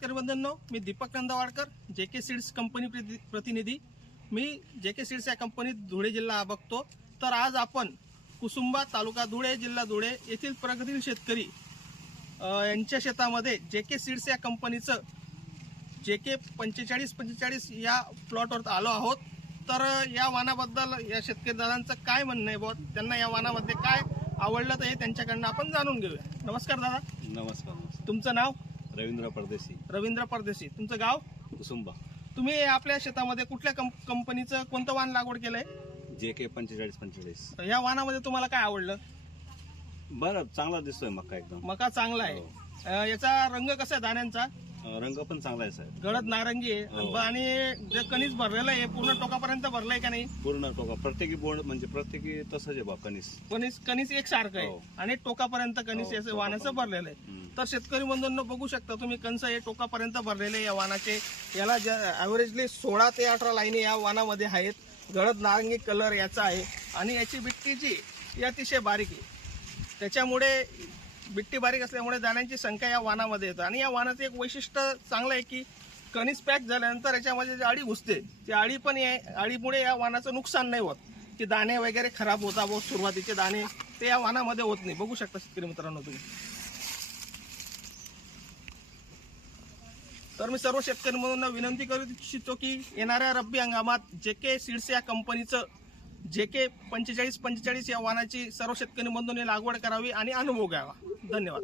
बंधूंनो, मी Deepak नंदावाडकर, JK seeds company प्रतिनिधी। मी JK seeds या कंपनीत धुळे जिल्हा बघतो। तर आज आपण कुसुंबा तालुका धुळे जिल्हा धुळे येथील प्रगतीशील शेतकरी यांच्या शेतामध्ये जेके सीड्स या कंपनीचं जेके 4545 या प्लॉटवर आलो आहोत। तर या वाणाबद्दल या शेतकरी दादांचं काय म्हणणं आहे, बहुत त्यांना या वाणामध्ये काय आवडलं तर हे त्यांच्याकडनं आपण जाणून घेऊया। नमस्कार दादा। नमस्कार। तुमचं नाव? रवींद्र परदेशी। रवींद्र परदेशी। तुमचं गाव? कुसुंबा। तुम्ही आपल्या शेतामध्ये कुठल्या कंपनीचं कोणतं वाण लागवड केलंय? जेके 4545। या वाणामध्ये तुम्हाला काय आवडलं? बरं, चांगला दिसतोय मका एकदम। मका चांगला आहे। याचा रंग कसा आहे दाण्यांचा? रंग पण चांगला आहे साहेब। गडद नारंगी आहे हो. आणि जे कणीस भरलेलं आहे पूर्ण टोकापर्यंत भरलंय का नाही? पूर्ण टोका, प्रत्येकी बोर्ड म्हणजे प्रत्येकी तसंच आहे बा कणीस। कणीस एक सारखं हो. आहे आणि टोकापर्यंत कणीस हो, याचं वाणाचं भरलेलं आहे। तर शेतकरी बंधूंनो बघू शकता तुम्ही, कंस हे टोकापर्यंत भरलेले या वाणाचे। याला ॲव्हरेजली 16 ते 18 लाईनी या वाणामध्ये आहेत। गडद नारंगी कलर याचा आहे आणि याची बिट्टी जी ही अतिशय बारीक आहे। त्याच्यामुळे बिट्टी बारीक असल्यामुळे दाण्यांची संख्या या वाणामध्ये येतं। आणि या वाणाचं एक वैशिष्ट्य चांगलं आहे की कणीस पॅक झाल्यानंतर याच्यामध्ये जी अळी घुसते, ती अळी पण अळीमुळे या वाणाचं नुकसान नाही होत, की दाणे वगैरे खराब होता व सुरुवातीचे दाणे ते या वाणामध्ये होत नाही। बघू शकता शेतकरी मित्रांनो तुम्ही। तर मी सर्व शेतकरी म्हणून विनंती करू इच्छितो की येणाऱ्या रब्बी हंगामात जेके सीड्स या कंपनीचं जेके 4545 या वाणाची सर्व शेतकरी बंधूंनी लागवड करावी आणि अनुभव घ्यावा। धन्यवाद।